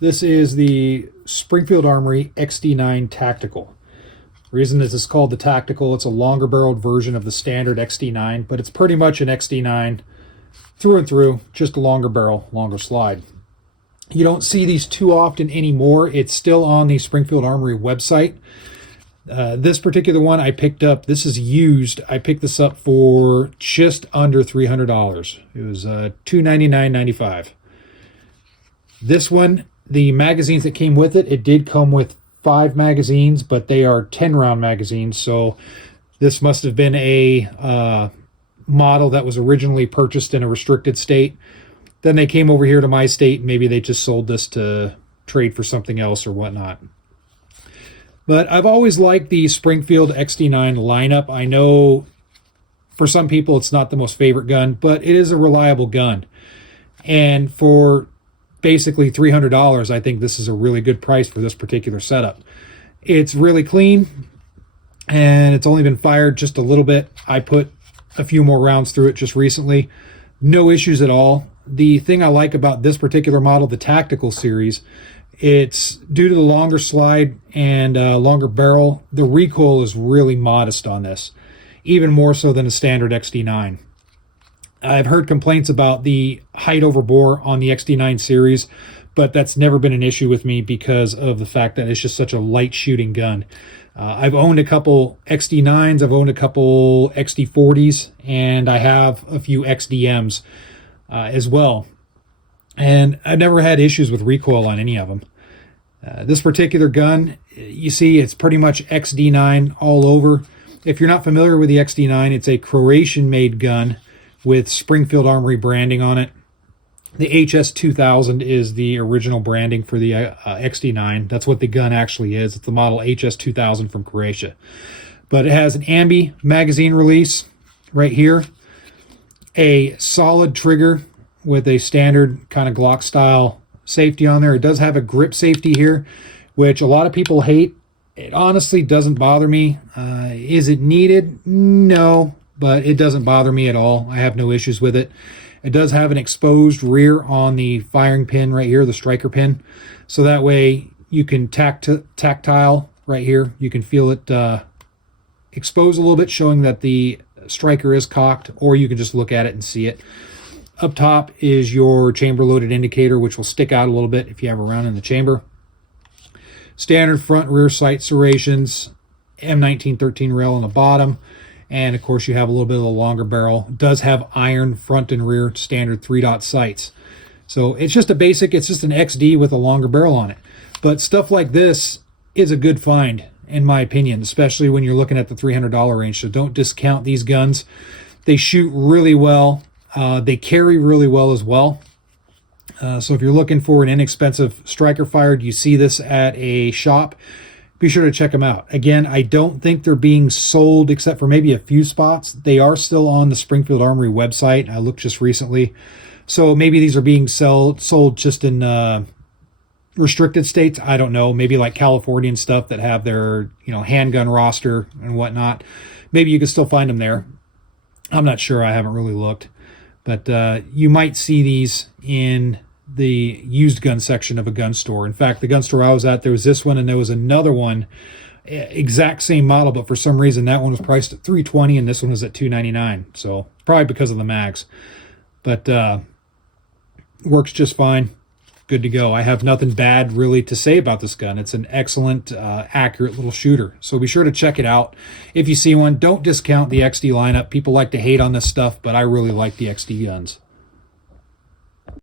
This is the Springfield Armory XD-9 Tactical. The reason is it's called the Tactical. It's a longer barreled version of the standard XD-9, but it's pretty much an XD-9 through and through, just a longer barrel, longer slide. You don't see these too often anymore. It's still on the Springfield Armory website. This particular one I picked up, this is used. I picked this up for just under $300. It was $299.95. This one, the magazines that came with it, it did come with 5 magazines, but they are 10-round magazines. So this must have been a model that was originally purchased in a restricted state. Then they came over here to my state, and maybe they just sold this to trade for something else or whatnot. But I've always liked the Springfield XD-9 lineup. I know for some people it's not the most favorite gun, but it is a reliable gun. And for basically $300, I think this is a really good price for this particular setup. It's really clean, and it's only been fired just a little bit. I put a few more rounds through it just recently. No issues at all. The thing I like about this particular model, the Tactical series, it's due to the longer slide and longer barrel, the recoil is really modest on this, even more so than a standard XD-9. I've heard complaints about the height over bore on the XD-9 series, but that's never been an issue with me because of the fact that it's just such a light shooting gun. I've owned a couple XD-9s, I've owned a couple XD-40s, and I have a few XDMs as well. And I've never had issues with recoil on any of them. This particular gun, you see, it's pretty much XD-9 all over. If you're not familiar with the XD-9, it's a Croatian-made gun with Springfield Armory branding on it. The HS-2000 is the original branding for the XD-9. That's what the gun actually is. It's the model HS-2000 from Croatia. But it has an ambi magazine release right here, a solid trigger with a standard kind of Glock style safety on there. It does have a grip safety here, which a lot of people hate. It honestly doesn't bother me. Is it needed? No, but it doesn't bother me at all. I have no issues with it. It does have an exposed rear on the firing pin right here, the striker pin. So that way you can tactile right here. You can feel it expose a little bit, showing that the striker is cocked, or you can just look at it and see it. Up top is your chamber loaded indicator, which will stick out a little bit if you have a round in the chamber. Standard front rear sight serrations, M1913 rail on the bottom. And of course you have a little bit of a longer barrel. It does have iron front and rear standard 3-dot sights. So it's just a basic, it's just an XD with a longer barrel on it. But stuff like this is a good find, in my opinion, especially when you're looking at the $300 range. So don't discount these guns. They shoot really well. They carry really well as well. So if you're looking for an inexpensive striker fired, you see this at a shop, be sure to check them out. Again, I don't think they're being sold except for maybe a few spots. They are still on the Springfield Armory website. I looked just recently. So maybe these are being sold just in restricted states. I don't know. Maybe like California and stuff that have their handgun roster and whatnot. Maybe you can still find them there. I'm not sure. I haven't really looked. But you might see these in the used gun section of a gun store. In fact, the gun store I was at, there was this one and there was another one, exact same model, but for some reason that one was priced at $320 and this one was at $299. So probably because of the mags. But works just fine. Good to go. I have nothing bad really to say about this gun. It's an excellent, accurate little shooter. So be sure to check it out. If you see one, don't discount the XD lineup. People like to hate on this stuff, but I really like the XD guns.